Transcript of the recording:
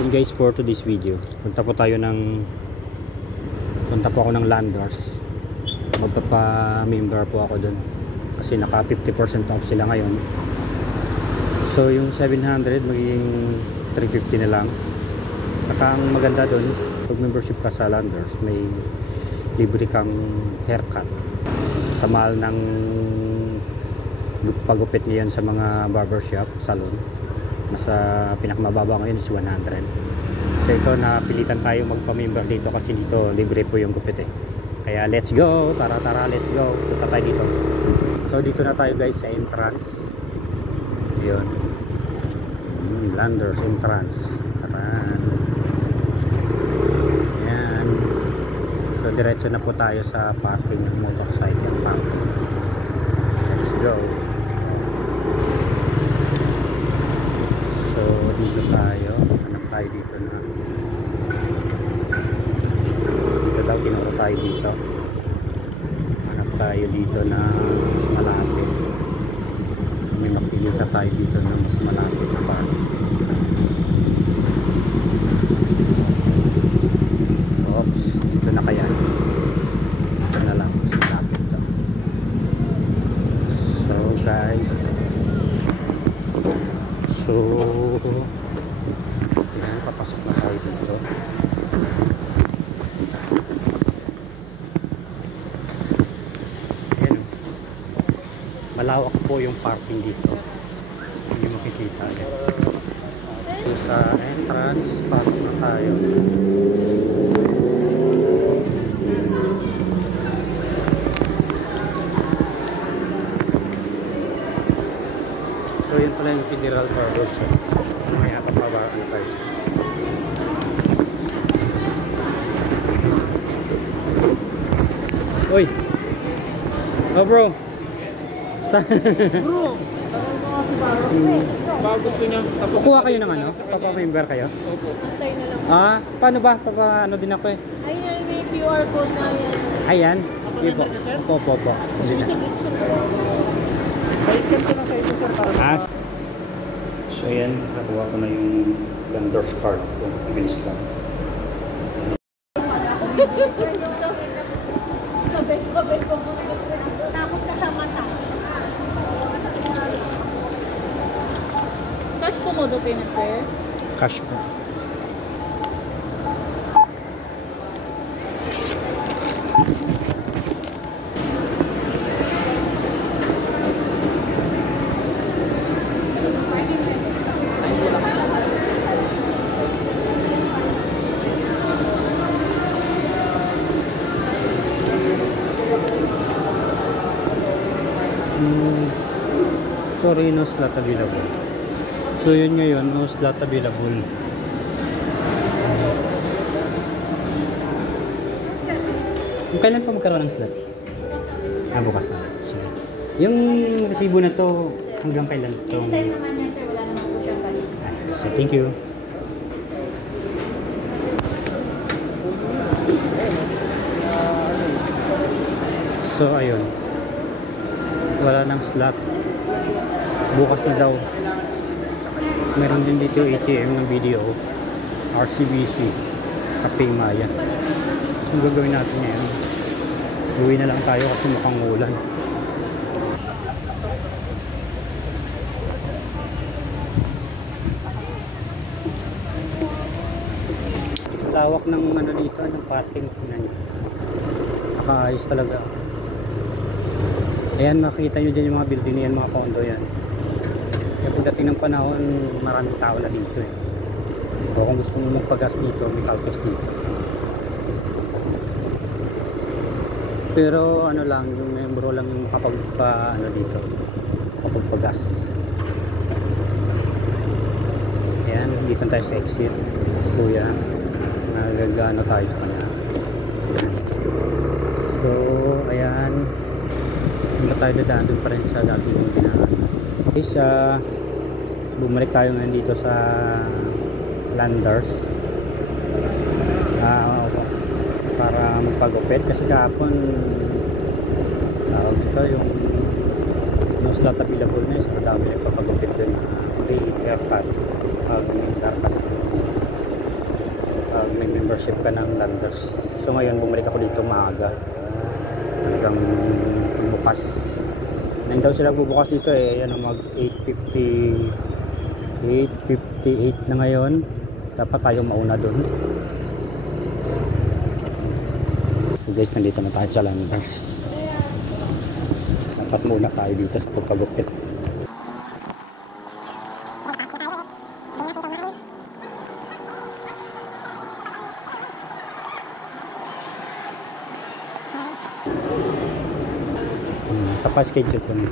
Yun guys, for today's video, punta po ako ng Landers. Magpapa-member po ako dun kasi naka 50% off sila ngayon. So yung 700 magiging 350 na lang. Saka ang maganda dun, pag membership ka sa Landers, may libre kang haircut sa mahal ng pagupit ngayon sa mga barbershop, salon. Nasa pinakamababa ngayon is 100. So ito, napilitan tayo magpa-member dito kasi dito libre po yung gupit eh. Kaya let's go, tara let's go, punta tayo dito. So dito na tayo guys sa entrance. Yun, Landers entrance. Tara, yan. So diretso na po tayo sa parking ng motorcycle park. Let's go. So dito tayo, hanap tayo dito na tinuro tayo dito, hanap tayo dito na mas malapit. May makikita tayo dito na mas malapit na parking. Oops, dito na kaya, dito na lang, mas malapit to. So guys, so tingnan, papasok na tayo dito. Malawak po yung parking dito, hindi makikita eh. So sa entrance, pasok na tayo. So yun pala yung Federal Barbershop. Mamaya papabaraan tayo. Uy! Oh bro! Bro, gusto niya. Kukuha kayo ng ano? Papa-member kayo? Opo. Antay na lang. Ah, paano ba? Papa-ano din ako eh. Ayun, may QR code na yan. Ayan. Sige po. Opo. Sige na. Pa-scan ko na sa ito, sir, para So ayan, nakuha ko na yung vendor's card ko. Bilis lang. Sabay ko. Takot ka sa mata. Cash po mo do payment, sir? Cash po. Sorry, no slot available. So yun ngayon, no slot available. Kailan pa magkaroon ng slot? Bukas na. So, yung resibo na to, hanggang kailan to? Anytime naman yan, sir. Wala naman po siyang balik. So thank you. So ayun, wala nang slot. Bukas na daw. Meron din dito ATM ng video, RCBC, Cafe Maya. So ang gagawin natin ngayon, uwi na lang tayo kasi mukhang ulan. Lawak ng ano dito, ng parking na niya. Nakaayos talaga. Ayan, makikita nyo dyan yung mga building yan, mga condo yan. Kaya pagdating ng panahon, maraming tao na dito eh. O kung gusto mo magpagas dito, may Caltex dito. Pero ano lang, yung membro lang yung ano dito, kapagpagas. Ayan, dito tayo sa exit. Si Kuya, nagagano tayo sa kanya. So, ayan. Hindi tayo dadaan doon pa rin sa dati yung dinaan. Guys, bumalik tayo ngayon dito sa Landers para magpagupit kasi kahapon ito yung no slot available na, so dami nagpapagupit doon, free haircut, haircut. may membership ka ng Landers. So ngayon bumalik ako dito maaga, hanggang bukas. 9 daw sila bubukas dito eh. Yan mag 8:58 na ngayon. Dapat tayo mauna doon. So guys, nandito na tayo sa Landers. Dapat muna tayo dito sa pagpagupit. Kapag schedule ko na.